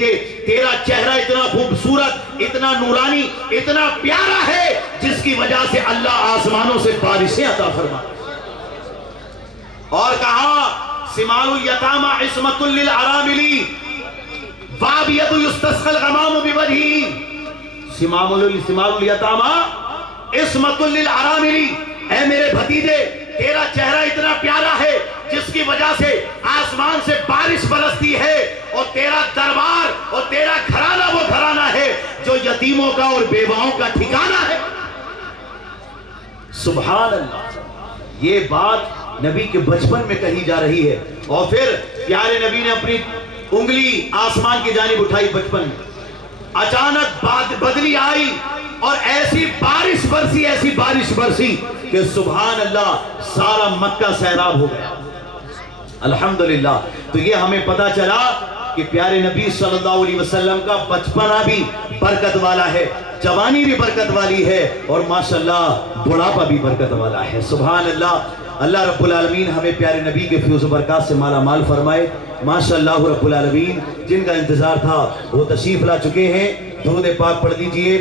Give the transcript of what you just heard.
بھتیجے تیرا چہرہ اتنا خوبصورت، اتنا نورانی، اتنا پیارا ہے جس کی وجہ سے اللہ آسمانوں سے بارشیں عطا فرما. اور کہا سمال الیتامى عصمۃ للارامل وابیض یستسقى الغمام بوجهه. سمال الیتامى عصمۃ للارامل، اے میرے بھتیجے تیرا چہرہ اتنا پیارا ہے جس کی وجہ سے آسمان سے بارش برستی ہے، اور تیرا دربار اور تیرا گھرانہ وہ گھرانہ ہے جو یتیموں کا اور بیواؤں کا ٹھکانہ ہے. سبحان اللہ. یہ بات نبی کے بچپن میں کہی جا رہی ہے. اور پھر پیارے نبی نے اپنی انگلی آسمان کی جانب اٹھائی بچپن میں، اچانک بدلی آئی اور ایسی بارش برسی، ایسی بارش برسی کہ سبحان اللہ سارا مکہ سیراب ہو گیا. الحمدللہ. تو یہ ہمیں پتا چلا کہ پیارے نبی صلی اللہ علیہ وسلم کا بچپنا بھی برکت والا ہے، جوانی بھی برکت والی ہے، اور ماشاءاللہ بڑھاپا بھی برکت والا ہے. سبحان اللہ. اللہ رب العالمین ہمیں پیارے نبی کے فیض و برکات سے مالا مال فرمائے. ماشاءاللہ رب العالمین. جن کا انتظار تھا وہ تشریف لا چکے ہیں. درود پاک پڑھ دیجئے.